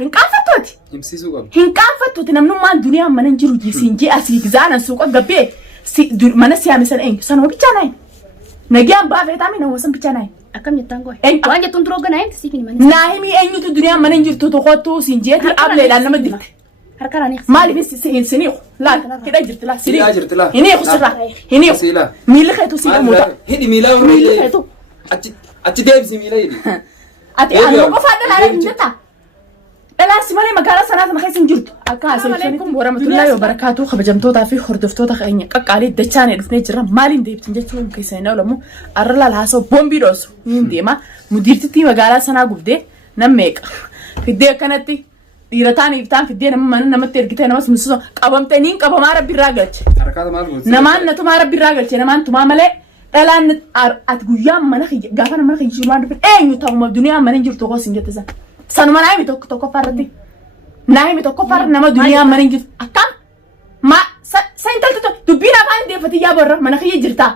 hinqaafattuuti. Himsiisuu qabdi. Hinqaafattuuti namnummaan duniyaa mana hin jiru siin jee asii gizaanan suuqa gabbee mana siyaame sana eenyu sana bichaa naayin. Nagaan baafee taa'ame nama san bichaa naayin. Akkam jettaan goe. Waan jettuun duroo ganaa himti siif hin himan. Naahimii eenyutu duniyaa mana hin jirtu tokkottuu siin jeeti ableedhaan nama dirte. Harkaraan eegsi. Maaliif siniiqu laal hidha jirti laal Hidhaa jirti laa. hiniiqu sirraa hiniiqu Siilaa. miilli keetu siin muuta. Hidhi miilaa Miilli warra keetu. achi deebisi miila hidhi. Ati aannan qofaa dhalaa hin jetta. Dhalaasi malee magaalaa sanaa sana keessa hin jirtu. Akka haasawwanitti warahmatullahi wabarakaatuu kabajamtootaa fi hordoftoota keenya qaqqaalii dachaanee dhufnee jirra. Maaliin deebitanii jechuun keessa hin oolamu. Arra laal haasawwa boombii dhoosu hin deema. Mudiirtittii magaalaa sanaa gubdee nam meeqa. Fiddee akkanatti dhiira taaniif taan fiddee namatti ergitee namas mususo qabamtee niin qabamaa rabbi irraa galche. Harkaata maal gooti? Namaan natumaa rabbi irraa galche namaan tumaa malee dhalaan ati guyyaa mana gaafa mana kiyyu waan dhufe eenyu ta'uma duniyaa mana hin jirtu qoos hin jette san. Sanuma naayimi tokko farratti. Naayimi tokko farra nama duniyaa mana hin jirtu. Akkam sa intalti dubbiin afaan deeffati yaa borra mana kiyya jirta.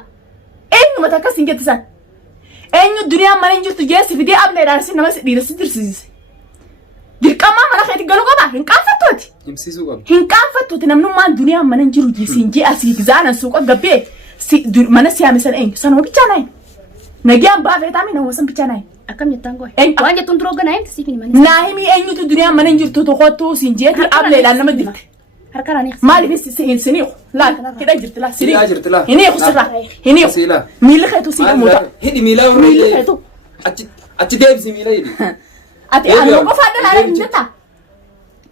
Eenyuma takkas hin jette san. Eenyu duniyaa mana hin jirtu jeessi fidee ableedhaan si nama dhiirasi dirsiise. Dirqamaa mana keetti galuu qaba hin qaanfattuuti. Himsiisuu qabdi. Hin qaanfattuuti namnummaan duniyaa mana hin jiru siin jee asii gizaanan suuqa gabbee mana siyaame sana eenyu sanuma bichaa naayin. Nagaan baafee taa'ame nama san bichaa naayin. Akkam jettaan goe. Waan jettuun duroo ganaa himti siif hin himan. Naahimii eenyutu duniyaa mana hin jirtu tokkottuu siin jeeti ableedhaan nama dirte. Harkaraan eegsi. Maaliif siniiqu laal hidha jirti laal Hidhaa jirti laa. hiniiqu sirraa hiniiqu Siilaa. miilli keetu siin muuta. Hidhi miilaa Miilli warra keetu. achi deebisi miila hidhi. Ati aannan qofaa dhalaa hin jetta.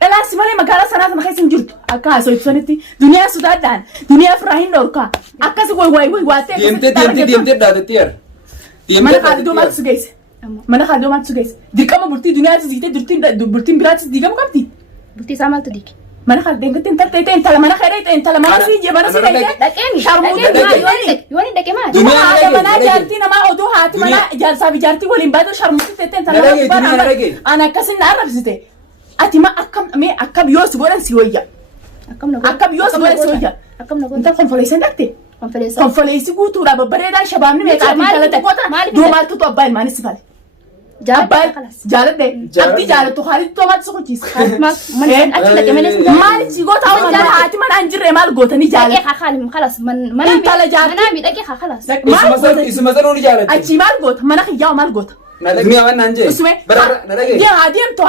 Dhalaasi malee magaalaa sanaa sana keessa hin jirtu. Akka haasawwanitti duniyaa sodaadhaan duniyaa firaa hin dhorkaa. Akkasi waattee. Deemtee dhaatetti yer. Mana Khaalidoo maaltu si geesse? Mana Khaalidoo maaltu si geesse? Dirqama bultii duniyaatti siitee bultiin biraatti diigamu qabdi. Bultii isaa maaltu diige? Mana Khaalidoo eeggatti intala mana keedee intala mana sii jee mana sii dhaqee. Dhaqeen Sharmuuta yoon hin dhaqe maali? Duniyaa haadha manaa jaartii namaa oduu haati manaa jaarsaa fi jaartii waliin baatee sharmuutti teettee intala Duniyaa dhaqee. Ana akkasin na arrabsite. Ati ma akkam yoo si godhan si wayya. Akkam na goota. Akkam yoo si godhan si wayya. Akkam na goota. Intal konfoleessan dhaqte. Konfoleessi guutuudha babbareedaa shabaabni meeqaa fi jaalate goota. Doomaattutu abbaa ilmaanis si fale. Jaaladde. Abdii jaalattu Khaalid doomaatti sochochiisa. Maali si goota amma jala haati mana hin jirre maal gootanii jaalate. Dhaqee khaalim khalas mana Intala jaartii. mana miidhagee khalas. Isuma sanuu ni jaalatti. Achi maal goota mana kiyyaa maal goota. Duniyaa waan naan jee. Usume Na dhagee. haa deemtu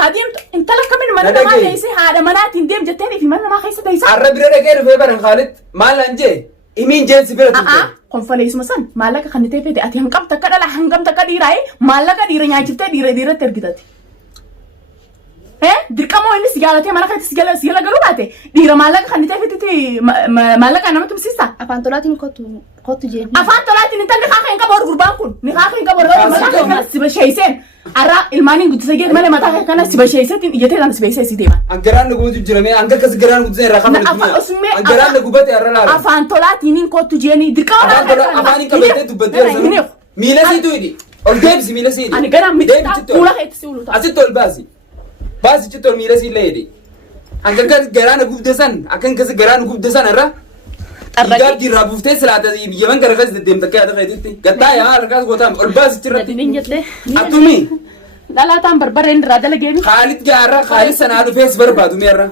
intala kamin mana namaa teessee haadha manaatiin deem jetteenii fi mana namaa keessa teessaa. Har'a bira dhagee dhufee baran Khaalid maal naan jee. Imiin jeensi bira turte. Konfoleessuma san maallaqa kan ta'e fedhe ati hangam takka dhala hangam takka dhiiraa'ee maallaqa dhiira nyaachiftee dhiiratti ergitati. Dirqamoo inni si jaalatee mana keessa si jala galuu baate dhiira maallaqa kan ta'e fedhe maallaqa nama tumsiisa. Afaan tolaatiin kottu jeen. Afaan tolaatiin intalli kaa kan qabu gurbaan kun ni kaa kan qabu mataa si basheesseen arraa ilmaaniin guddisa geet malee mataa kana si basheesseetiin iyyatee kana si beeksee si deema. Angaraan na gubatu jirame anga kas garaan gubatu irraa kan angaraan na gubate irra laala. Afaan tolaatiin kottu jeeni dirqama afaan hin qabatee dubbattee miila siitu hidhi ol deebisi miila sii hidhi. Ani garaan miidhaa fuula keetti si uluta. Asitti ol baasi. Baasi citti ol miila sii illee hidhi. Anga kas garaan na gubde san akkan kas garaan na gubde san irra. Ijaar dirraa buuftee silaata biyyaman gara keessa deddeemta akka yaada feetutti. Gattaa yaa harkaas gootaan ol baasi cirratti. Attumi. Dhalaataan barbareen irraa dalageemi. Khaalid gaarra Khaalid sanaa dhufee as barbaadu meerra.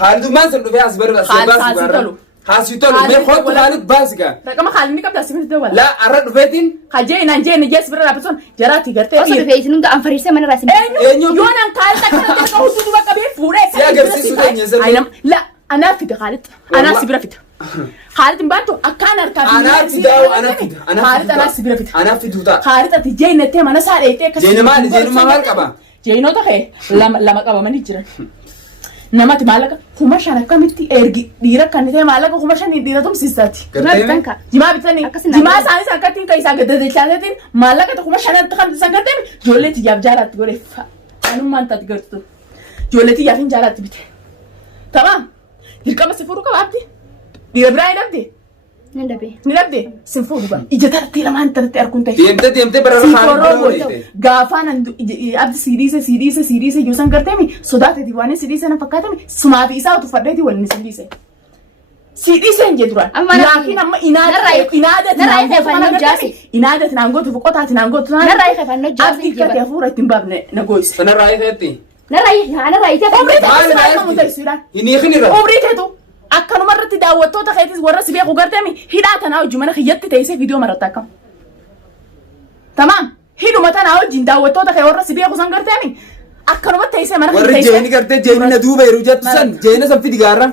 Khaalidummaan san dhufee as barbaadu. Haasii tolu mee kootu Khaalid baasi gaa. Raqama Khaalid ni qabda simiti dawwala. La arra dhufeetiin. Hajee inaan jee ni jees bira dhaabatuun jaraati gartee. Osoo dhufee isin hunda anfariisee mana raasi. Eenyu yoo naan Khaalid akka ta'e huccuu duba qabee fuudhee. Si agarsiisu teenye sirrii. La anaa fide Khaalid. Anaa si bira fide. Khaalid baatu akkaan harkaa fi anaaf fidaa anaaf fida Khaalid anaa si bira fide. anaaf fiduuta. Khaalid ati jeenettee mana isaa dheeytee akkasii. Jeenuma maal qaba? Jeenota kee lama qabamanii jiran. Namatti maallaqa kuma shan akkamitti ergi dhiira kan ta'e maallaqa kuma shan dhiira tumsiisaati. Jimaa bitanii jimaa isaanis akkattiin kan isaa gaddachaaseetiin maallaqa kuma shanatti kan isaan gaddeen ijoollee xiyyaaf jaalaatti godhe anummaan taati gartuu ijoollee xiyyaaf hin jaalaatti bite. Tamam dirqama si fuudhu qabaatti dhiira biraa hin dhabde. Ni dhabde sin fuudhu gaa ija tartee lamaan tartee arguun ta'e. Deemtee bara Haalli gaafaan abdi sidiise yoo san garteemi sodaateeti waan sidiise na fakkaatami sumaa fi isaa utufadheeti waliin sidiise. Sidiise hin jedhuran. Laakiin amma inaadati naangootu boqotaati naangootu abdi gadi hafuura ittiin baafne na gooyise. Sanarraa ifeetti. Narraa hiitee Umrii Maal ta'e maal sirraa murteessuudhaan. Inni khinirra. Umrii ta'etu akkanuma irratti daawwattoota keetis warra si beeku garteemi hidhaa tanaa wajjin mana kiyyatti teessee viidiyoo maratta akkam. Tamaam hidhuma tanaa wajjin daawwattoota kee warra si beeku san garteemi akkanuma teessee mana kiyyatti Warri teessee. jeeni gartee jeeni na duuba yeroo jettu san jeena san fidi gaarra.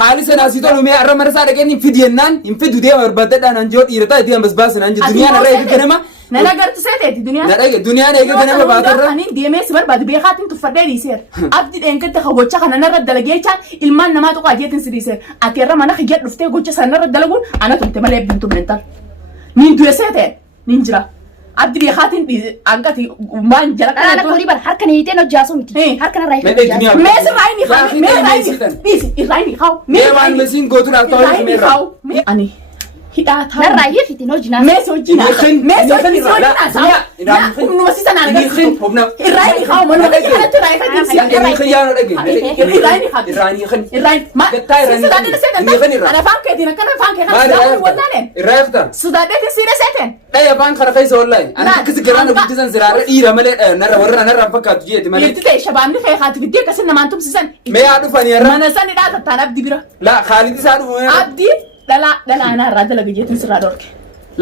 Qaali sana asii tolu mee arra marasaa dhaqeen hin fidi yennaan hin fidu deema barbaadadhaan an joo dhiirataa itti ambas baasan an jedhu dunyaan arra eega ganama. Nana agarsiisee teeti duniyaan. Na dhage dunyaan eega ganama baatarra. Ani deemee si barbaadu beekaatiin tuffadhee dhiiseera. Abdi dheengadda ka gocha kana narra dalagee jechaan ilmaan namaa tuqaa jeetiin si dhiiseera. Ati irra mana kiyya dhuftee gocha sana narra dalaguun ana tumte malee eebbintu mental. Niin du'esee ta'e niin jira. Abdi beekaatiin angati waan jala Kana kana korii bara harka ni hiitee hojjaasu miti. Harka narraa Mee hiitee dunyaan. Mees irraa inni haa. Mee irraa inni. Dhiisi irraa inni haa. Mee waan mesiin gootuun akka Irraa waliin inni meerra. haa. Ani hidhaa taa'u. Narraa hiifitiin hojii naaf. Mees hojii naasa. Mees hojii naasa. Humnuma si sanaan agarsiisu. Irraa inni haa. Manuma kanatti irraa inni haa. Inni khiyyaa na dhage. Irraa inni haa. Irraa inni khin. Irraa inni. Ma. Sudaadhee seetan. Ana afaan keetiin akkana afaan kee kan sudaadhee wallaaleen. Irraa eegta. Sudaadhee siidhee seetan. Dhaya afaan kana keessa wallahi. Ani akkasi garaana guddisan siraarra dhiira malee narra warra narra fakkaatu jeeti malee. Dhiirti ta'e shabaabni kee haati fiddee akkasii namaan tumsisan. Mee haa dhufanii irra. Mana sani dhaatattaan abdi bira. La Khaalid isaa dhufu mee. Abdi dhalaa anaa irraa dalaga jeetiin sirraa dhorke.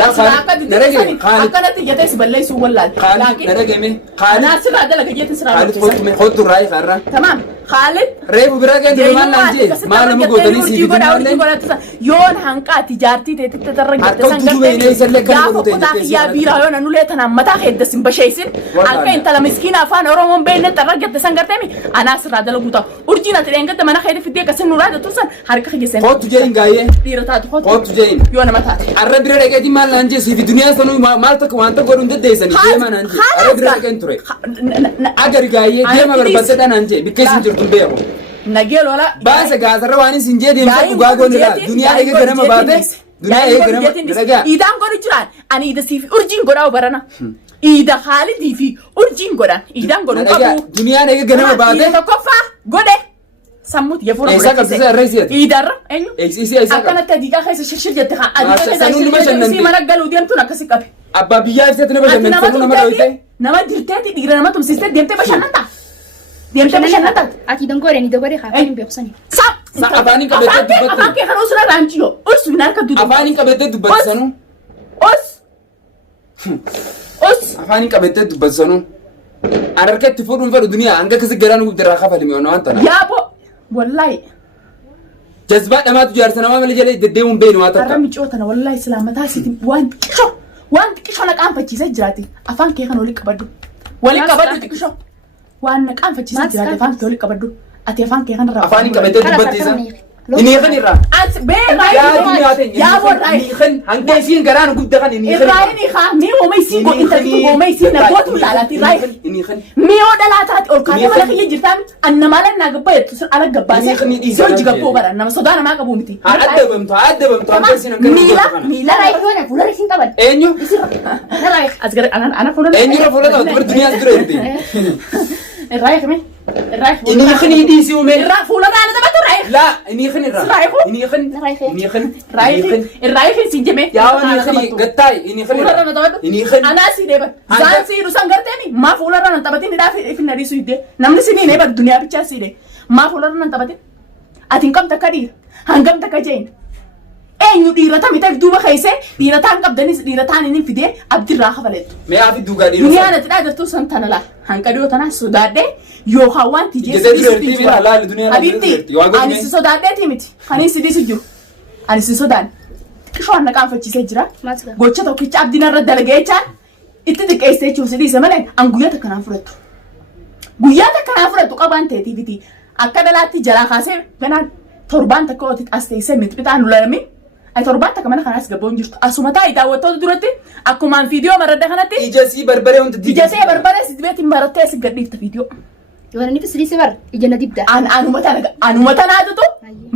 La Khaalid na dhage. Khaalid akkanatti jetee si balleessuu wallaal. Khaalid na dhage mee. Khaalid Anaa sirraa dalaga jeetiin sirraa Khaalid dhorke. kottu raayi karra. Tamaam. Khaalid. Reefu bira kennu maal naan jee maal nama gootanii si fidu malee. Yoon hanqaati jaartii ta'etti tarra Harka utuu beeknee isallee kan godhu ta'e jettee yaa biiraa yoon anulee tanaan mataa heddas hin basheessin akka intala miskiina afaan oromoon beekne tarra jette san garteemi anaa sirraa dalaguu ta'a urjiin ati dheengadda mana keessa fiddee akkasiin nuraa jettu san harka keessan kottu jee hin gaayee dhiira taatu kottu jee hin yoo nama taate arra bira dhaqeetiin maal naan jee si fi duniyaa sanuu maal takka wanta godhu hin deddeessanii deema naan jee arra bira dhaqeen ture agari gaayee deema barbaadadha naan jee bikka isin jirtu hin beeku. Nagee lola Baasa gaasarra waan isin jee deemsa dhugaa goonira duniyaa eega ganama baate duniyaa eega ganama dalagaa. Iidaan godhu jiraan ani iida siifi urjiin godhaa barana. Iida Khaalidii fi urjiin godhan iidaan godhu qabu. Duniyaan eega ganama baate. Iida tokkoffaa godhe sammuuti yefuudha Eessa qabsiisa irra isiidha. Iidarra eenyu. Eegsisii eessa qaba. Akkanatti adiiqaa keessa shirshir jette haa Maasa adiiqaa keessa sanuu nama shirshir shannanti. jette mana galuu deemtuun akkasi qabe. Abbaa biyyaa ibsatti nama Ati bashannanti sanuu nama dhawwite. nama dirteeti dhiira nama tumsiistee deemtee bashannanta. Deemtee bashannanta. Ati dangooree ni dabaree haa kan beekusanii. Afaan hin qabatee dubbatu. Afaan kee kan osoo irraa hin jiru. Ursu binaan kan duudu. Afaan hin qabatee dubbatu sanuu. Os. Afaan hin qabatee dubbatu sanuu. An harkatti fuudhuun fedhu duniyaa hanga kasi garaan guddaa kafalime waan waan tana. Yaabo. Wallahi. Jazbaa dhamaatu jaarsa namaa malee jalee deddeemuun beenu waa takka. Har'a micootana wallahi islaamataa siiti waan xiqqishoo na qaanfachiisee jiraati. Afaan kee kan waliin qabaddu. Waliin qabaddu xiqqishoo. Waan na qaanfachiisee jiraati afaan kee waliin qabaddu. Ati afaan kee kanarraa. Afaan hin qabatee dubbattiisa. Inni kan irraa. As beekaa. Yaa duniyaa ta'e. Yaaboo irraa. Inni kan hanga isiin garaan guddaa kan inni kan. Irraa inni haa mee hooma isii go intalli hooma isii na gootu laalaati irraa. Inni kan. Mee yoo dhalaa taate ol kaatee mana kiyya jirtaan anna maalan naa gabbaa jettu sun ala gabbaasee. Si hojii gabboo bara nama sodaa namaa qabu miti. Haa addabamtu hanga isiin akka Miila Narraa hiitee fuuldura isiin qaban. Eenyu? Narraa hiitee. as gara ana fuula. Eenyurra fuula ta'u dubara duniyaas dura jirti. Irraa eegame. Irraa eegame. Inni kan dhiisii uume. Irraa fuula dhaala taphatu irraa eegame. Laa inni kan irraa. Inni kan. Inni kan. Irraa eegame siin jeme. Yaa waan inni kan gattaay inni kan Fuula dhaala taphatu. Inni kan. Anaa sii deeban. Zaan sii dhusan garteemi. Maa fuula dhaala taphatiin hidhaa fi finna dhiisuu hiddee. Namni sii ni eeban duniyaa bichaa sii dee. Maa fuula dhaala taphatiin. Ati hin qabda akka dhiira. Hangam takka jeen. Eenyu dhiirata miteef duuba keessee dhiirataan qabdanis dhiirataan inni fidee abdirraa kafaleetu. Mee afi duugaa dhiirota. Duniyaan ati dhaagattuu san tana laa hanqa dhiyoo tanaa sodaadhee yookaan wanti Jetee dureertii fi halaali duniyaan Abitti ani si sodaadheeti miti ani si dhiisu jiru ani si sodaan qishoo anna qaanfachiisee jira gocha tokkicha abdiin irra dalagee jechaan itti xiqqeessee jechuun si dhiise malee an guyyaa takkanaan fudhattu guyyaa takkanaan fudhattu qabaan ta'eetii biti akka dhalaatti jalaa kaasee ganaan torbaan takka ooti as teessee mixmixaan lulami ay torbaan takka mana kanaas gabboon jirtu asuma taa'ii daawwattoota duratti akkumaan viidiyoo maradda kanatti Ijasii barbaree hundi ijasee barbaree si dibeetiin marattee si gadhiifta viidiyoo. Yoona ni fisirii bar ija na dibda. Anuma tanaatutu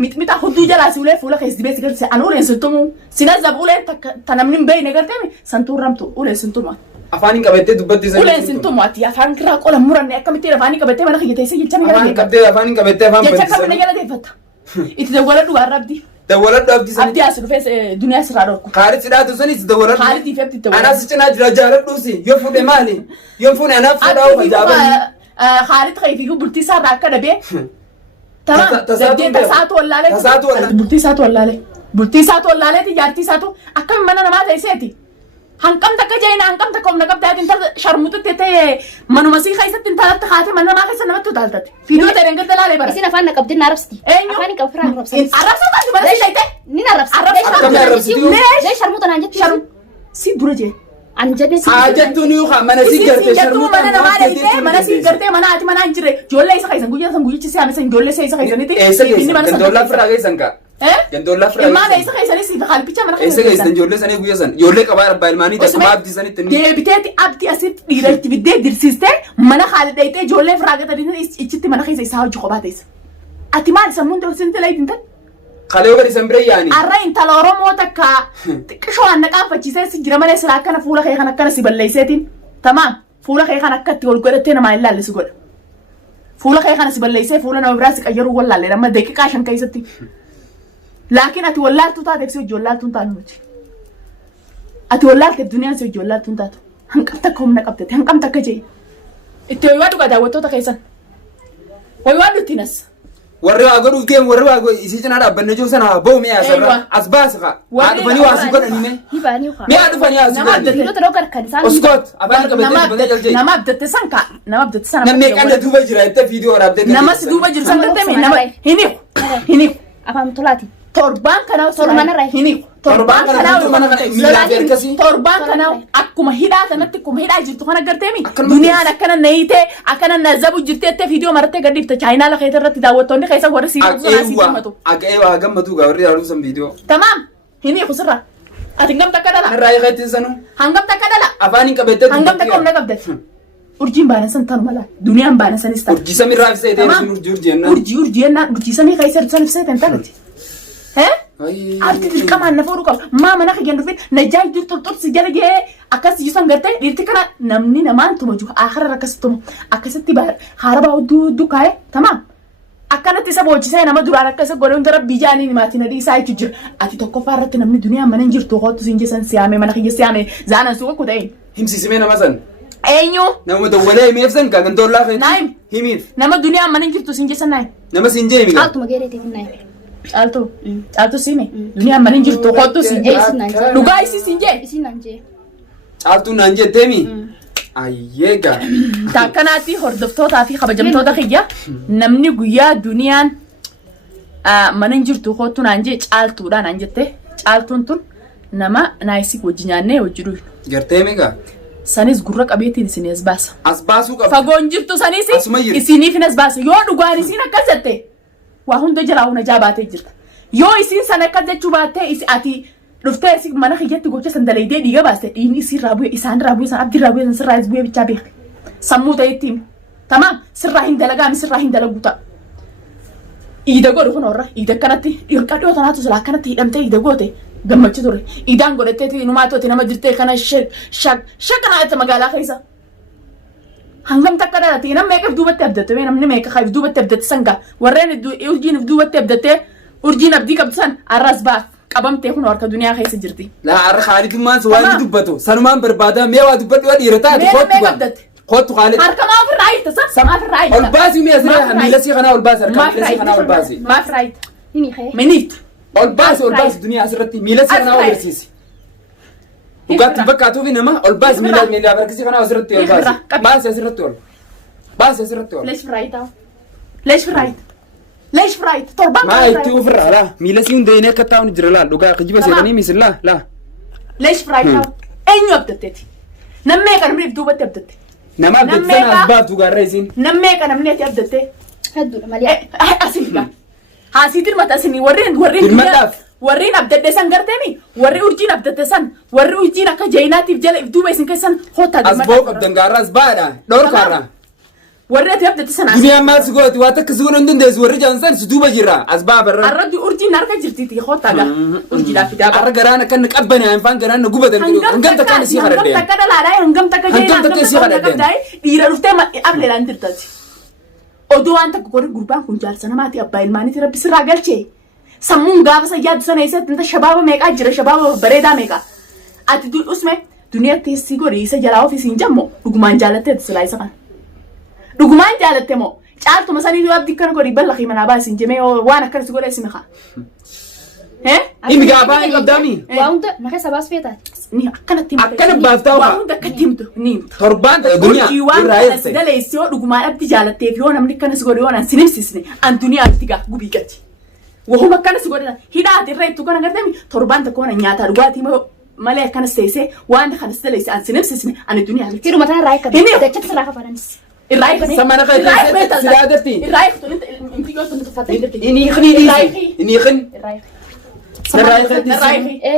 mixmixa hudduu jalaa si ulee fuula keessa dibee si garsiise an uleen sintumu sina zab uleen ta namni hin beekne garteemi santuun ramtu uleen sintuma. Afaan hin qabattee dubbattiisa. Uleen sintumu ati afaan kiraa qola muranne akkamitti afaan hin qabattee mana kiyya teessee jecha Afaan hin qabattee afaan hin qabattee afaan jecha kamina galateeffatta. Itti dawwaladhu gaarra abdii. Dawwaladhu abdii sani. Abdii as dhufee duniyaa sirraa dhorku. Khaalid sidhaatu sanis dawwaladhu. Khaalidii fi abdii dawwaladhu. Anaas cinaa jira jaaladhuusi yoo fuudhe maali yoo fuudhe anaaf fuudhaa jaaladhu. Khaalid Khayfi bultii isaarraa akka dhabee. Tamam. Tasaatu wallaalee. Tasaatu wallaalee. Bultii isaatu wallaalee. Bultii isaatu wallaalee jaartii isaatu akkam mana namaa ta'eseeti. Hankam takka jeena hankam takka humna qabdaa intala sharmuutti ta'ee manuma sii keessatti intalatti haate mana namaa keessa namatti utaaltate. Fiidoo ta'e ganda laalee bara. Isin afaan naqabdin arrabsiti. Afaan qabu firaan arrabsiti. Arrabsa taati bara ishee Ni arrabsiti. Akkam arrabsiti. Jee sharmuuta naan jetti. Sharum si dura jee. An jedhe si. Jettuun yoo mana si gartee sharmuuta mana namaa dheeyitee mana si gartee mana ati mana hin jirre ijoollee isa keessan guyyaa san guyyichi si haamisan ijoollee isa keessanitti. Eessa keessan gandoollaa firaa keessan kaa. Gandoollaa firaa keessan. Ilmaan isa keessanis si qalbicha mana keessan. Eessa keessan ijoollee sanii guyyaa san ijoollee qabaa abbaa ilmaanii takkumaa abdii sanitti inni. Deebiteeti abdii asitti dhiiratti biddee dirsiistee mana haala dheeyitee ijoollee firaa gatanii ichitti mana keessa isaa hojii kophaa teessa. Ati maal sammuun tolsinti leeytiin ta'e? Kalee gadi san bira yaani. Arra intala Oromoo takka xiqqishoo anna qaanfachiisee si jira malee sila akkana fuula kee kan akkana si balleesseetiin. Tamaam fuula kee kan akkatti ol godhattee namaa hin laalle si godha. Fuula kee kana si balleessee fuula nama biraa si qayyaruu wallaalle amma daqiiqaa 5 keessatti. Laakiin ati wallaaltuu taateef si hojii wallaaltuun taatu nuti. Ati wallaalteef duniyaan si hojii wallaaltuun taatu. Hanqam takka humna qabdate hanqam takka jee. Itti hoyyuu dhugaa daawwattoota keessan. Hoyyuu dhuttinas. Warri waa godhuuf deemu warri waa isii cinaa dhaabbanne jiru sana ba'u mi'a asirra as baasa kaa. Haa dhufanii waa asii godhanii mee. Mi'a dhufanii asii godhanii. Oskoot afaan qabatee dhufanii jalchee. Nama abdatte san kaa. Nama abdatte san. Namni qanda duuba jira itti viidiyoo waraabdee. Nama si duuba jiru san gattee nama hiniiku. Hiniiku. Afaan tolaati. Torbaan kanaa Torbanarraa. hiniiku. Torbaan kanaa akkuma hidhaa kanatti akkuma hidhaa jirtu kana garteemi. Duniyaan akkana nayitee akkana nazabu jirteettee viidiyoo marattee gadhiifte chaayinaa lafa irratti daawwattoonni keessa warri siifatu. Akka waa gammatu gaa warri daawwatu san viidiyoo. Tamaam hiniiku sirraa. Ati hangam takka dhala. Narraa eegaatti sanu. Hangam takka dhala. Afaan hin qabettee. Hangam takka humna qabdate. Urjiin baanesan tanuma laa. Duniyaan baanesanis ta'a. Urjii samii irraa ibsee ta'e urjii jennaan. Urjii jennaan urjii samii keessa ibsan ibsee ta'e taati. Abdi dirqamaan na fuudhu qaba. Maa mana kiyyan dhufee najjaa jirtu tursi jala gahee akkas jisan gartee dhiirti kana namni namaan tuma jiru akara akkasitti tuma akkasitti haara baa hudduu kaa'ee tamaam. Akkanatti isa boochisee nama duraan akkasa godhe hunda rabbii jaaniin maatiin adii isaa jechuun jira. Ati tokkoffaa irratti namni duniyaa mana hin jirtu hootu siin jesan siyaamee mana kiyya siyaamee zaanan suuqa kuta'een. Himsiisimee nama san. Eenyu. Nama dawwalee himeef san kaa kan tollaa feetu. Naayim. Himiif. Nama duniyaa mana hin jirtu siin jesan naayim. Nama siin jee himi gaa. Altuma geereetiif naayim. Caaltu siime duniyaan mana hin jirtu hootu siin jee. Dhugaa isii siin jee. Isin naan jee. Caaltuun naan jetteemi. Ayyeega. Taakkanaatti hordoftootaa fi kabajamtoota kiyya namni guyyaa duniyaan mana hin jirtu hootu naan jee caaltuudha naan jette caaltuun tun nama naayisii wajji nyaannee hojii dhufu. Garteemi gaa. Sanis gurra qabeetiin isin as baasa. As baasuu qaba. Fagoon jirtu sanis isiniif as baasa. Yoo dhugaan isin akkas jette waa hunda jalaa hunda jaabaatee jirta. Yoo isin sana akkas jechuu baattee ati dhuftee isin mana kiyyatti gocha san dalaydee dhiiga baaste dhiigni isin irraa bu'e isaan irraa bu'e san abdii irraa bu'e san sirraa is bu'e bichaa beekte. Sammuu ta'etti himu. Tamaam sirraa hin dalagaami sirraa hin dalagu ta'a. Iida godhu kun horra iida akkanatti dhirqa dhiyoo tanaatu silaa akkanatti hidhamtee iida goote gammachi ture. Iidaan godhatteeti numaatooti nama jirtee kana shakkanaa magaalaa keessa. Hangam takka dhalate namni meeqaf duubatti abdatte namni meeqa kaayif duubatti abdatte sanga warreen urjiin duubatti abdatte urjiin abdii qabdu san arras baaf qabamtee kun harka duniyaa keessa jirti. Laa har'a Khaalidummaan waan dubbatu sanumaan barbaada mee waa dubbadhu waa dhiira taate kootu gaa. Kootu Khaalid. Harka maa ofirraa hiitta san samaa ofirraa hiitta. Ol baasi mee asirraa miila sii kanaa ol baasi harka miila sii kanaa ol baasi. Maaf raayita. Himi kee. Miniit. Ol baasi duniyaa asirratti miila sii kanaa ol barsiisi. Dhugaatti fakkaatuufi nama ol baasi miila harkisii kanaa asirratti ol baasi. Baasi asirratti ol. Baasi asirratti ol. Leesh firaayita. Leesh firaayita. Leesh firaayita. Torbaan maa itti ofirraa laa miila sii hundeenii akka taa'uun jira laa dhugaa kijiba seetanii misillaa laa. Leesh firaayita. Eenyu abdatteeti. Nammee kan namni duubatti abdatte. Nama abdatte sana as baatu gaarra isiin. Nammee kan namni ati abdatte. Hedduudha malee. Asiin gaa. Haasiitiin mata isinii warreen warreen abdadde san garteemi warri urjiin abdadde san warri urjiin akka jayinaatiif jala if duuba isin keessan hoota as boo qabdan gaarra as baadha dhorkaarra. Warri ati abdadde san duniyaan maal si gooti waa takka si godhan hin dandeessu warri jaansan si duuba jirra as baa barra. Arraddi urjiin harka jirtiiti hoota gaa urjiidhaaf fidaa. Arra garaan akka inni qabbane hanfaan garaan na gubatan hangam takka inni sii kadhadhee. Hangam takka dhalaadhaa hangam takka jayinaa dhiira dhuftee ableelaan dirtati. Oduu waan takka godhe gurbaan kun jaarsa namaati abbaa ilmaaniiti rabbi sirraa galchee. Sammuun gaafa sayyaadu sana eessatti inta shabaaba meeqaa jira shabaaba bareedaa meeqa. Ati dhusme duniyaatti si godhe isa jalaa ofiisiin jammo dhugumaan jaalatteetu silaa isa kana. dhugumaan jaalatte moo caaltuma sanii yoo abdii kana godhi balla qiimana baasin jemee waan akkanas godhe isin haa Ini gabaa qabdami. Waa hunda maxay sabaas feetaati. ni akkanatti Akkana baaftaa waa hunda akkatti himtu ni Torban duniyaa waan kana si daleessi yoo dhugumaan abdii jaalatteef yoo namni akkanas godhe yoo nan sinimsisne an duniyaa itti gaa gubii gati wahuma akkanas godhe hidhaati irra ittu kana gartami torban tokko na nyaata dhugaatii malee akkanas teessee waan kana si daleessi an sinimsisne an duniyaa miti Hiruma tana raayika. Dachatti sirraa kafalanis. irraa Samana kay sidaadatti. irraa inti yoo tuntu fattee Ini ikhni.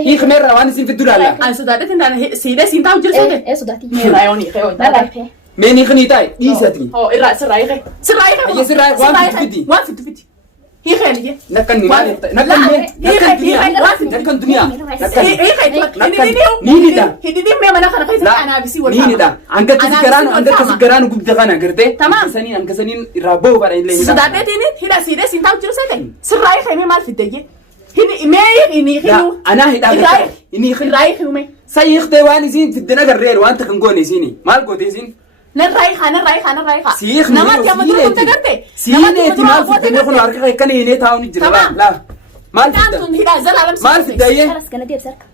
Ini khmerra waan isin fitu dalla. an sodaadhatti ndaan siidee siin taa'u jirsote Sodaati. raayoni khayoo Raayika. Meni ikhni tay dhiisati. oh irraa sirraa Waan fiti. waan fiti hiikhee Nakkan ni Waan- nakkan duniyaa. hidhiidhimmee mana kana keessa anaabisii wal Niinidha. Hanga garaan gubda kana gartee. Tamaam. Hanga saniin irraa ba'u kana illee. sodaadheetiin hidha siidee siin taa'u jiru seete sirraa hiikhee maal fiddee mee inni hidhu Anaa hidhaa gartee. Ini ikhni. irraa hiikhee Sayiiktee waan isiin fiddina garreen waan takkan goone isiini. Maal goote isiin? narraa Siik namatti amma dura kunta garte Siineeti maal fiddee kun harka kan hiinee taa'u ni jira. Tamaam. Laa. Maal Naan fidda? tun hidhaa zalaalam Maal fidda iyyee? Karas kana deebisa harka.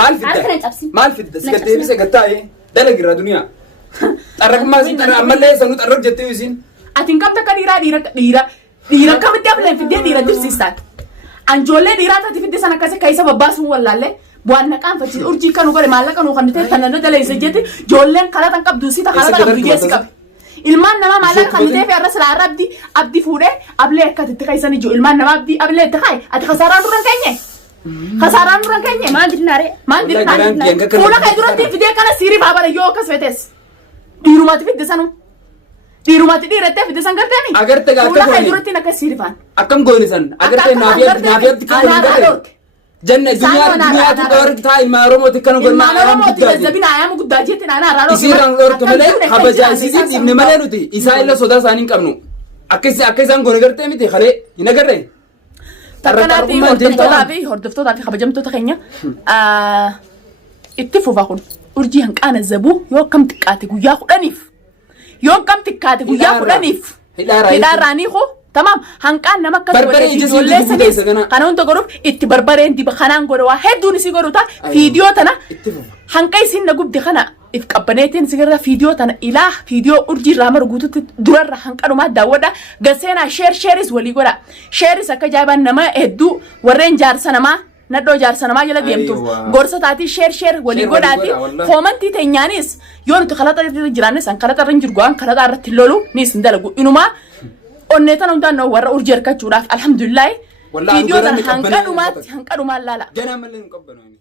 Maal Harka fidda? nan cabsin. Maal fidda? Nan Siga deebise gattaa'ee dalagira duniyaa. Xarraqummaa isin xarra ammallee sanuu xarraq jettee isin. ati hin qabda akka dhiira akkamitti ableen fiddee dhiira dirsiistaan anjoollee dhiiraa taati fidde san akkasi kaisa babbaasuun wallaallee bu'aan naqaan fachi urjii kanu godhe maallaqa nuu kannite tanana daleessa jetti joolleen kalatan qabdu sita kalata qabdu geessi qabe ilmaan namaa maallaqa kannite fi arra silaa arra abdi fuudhee ablee akkatitti kaisan ijoo ilmaan namaa ablee itti kaaye ati kasaaraan duran keenye Maal dinaare? fuula kee duratti fidee kana siiriif habara yoo akkas fetes dhiirumatti fidde sanu dhiirumatti dhiirattee fidde san garteeni Agarte gaa fuula akka kee goone. duratti akkas siirifaan Akkam goone san agartee naafiyatti kan goone garee. Janne duniyaatu dhoorti taa ilmaa Oromooti kan goone. ilmaan oromooti gazzabina ayyaama guddaa jetti naannaa irraa Isiirraan dhoortu malee kabajaa isii dhiibne malee nuti isaa illee sodaa isaanii hin qabnu. Akka isaan goone gartee miti kalee hin agarree. takkanaatti hordoftootaa fi kabajamtoota keenya itti fufa kun urjii hanqaana zabuu yoo akkam xiqqaate guyyaa kudhaniif hidhaarraanii ko tamaam hanqaan nama akkas Barbaree ija siin ijoollee dibu sadiis keessa kana. kana hunda godhuuf itti barbareen diba kanaan godha waa hedduun isii godhuta fiidiyoo tana Itti fufa. hanqa isiin na gubde kana if qabbaneetiin sigarra fiidiyoo tana ilaa fiidiyoo urjii irraa mara guututti durarra hanqanumaa daawwadha gaseenaa sheeris walii godha sheeris akka jaabaan nama hedduu warreen jaarsa namaa nadhoo jaarsa namaa jala deemtuuf Aywa. gorsa taatii sheer walii walii godhaati godha, wallahi. koomantii teenyaanis yoo nuti kalata irra jiraannis an kalata irra hin jirgu an kalata irratti lolu nis hin dalagu inumaa onneetan hundaan warra urjii harkachuudhaaf alhamdulillahi Wallahi fiidiyoo tana garaan ni qabbanee hanqa dhumaan laala Ganaa malee hin qabbanooni.